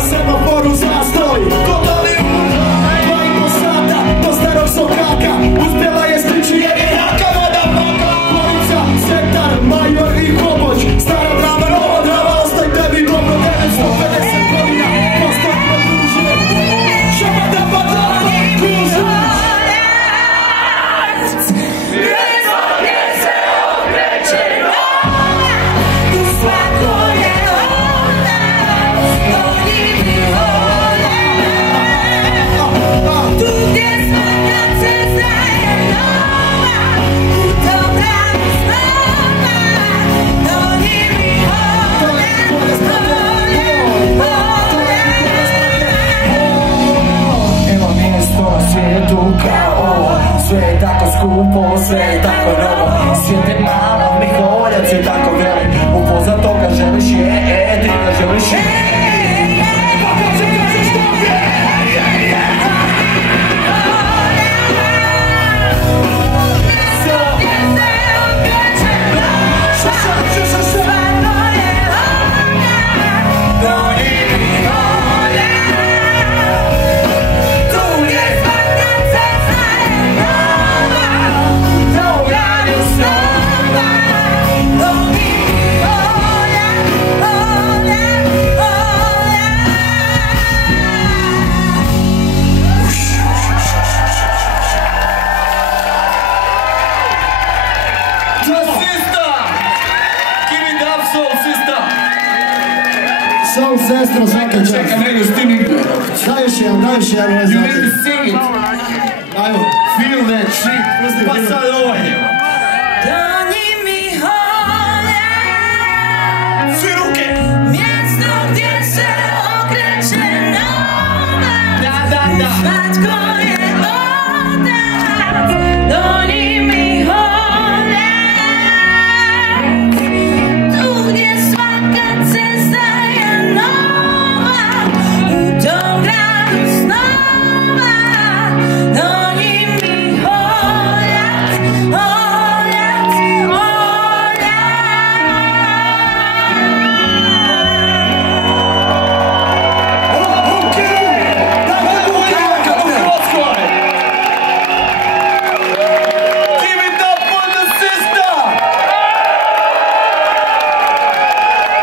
na semaforu zastoj. Gotovi u 2,5 sata do starog sokaka. Uspjela je stići jer je jaka voda paka. Kolica, Setar, Major i Hoboć. Stara Drava, Nova Drava, ostaj tebi dobro. 950 godina, postav produže. Šabada badala, kruže. Sve je tako skupo, sve je tako novo. Svijet je mala, Miholjac je tako velik. Upoznat toga želiš je, ti ga želiš je. Soul sestra, svaka čast. Čekaj, nego što ti nikdo. Daj još jedan.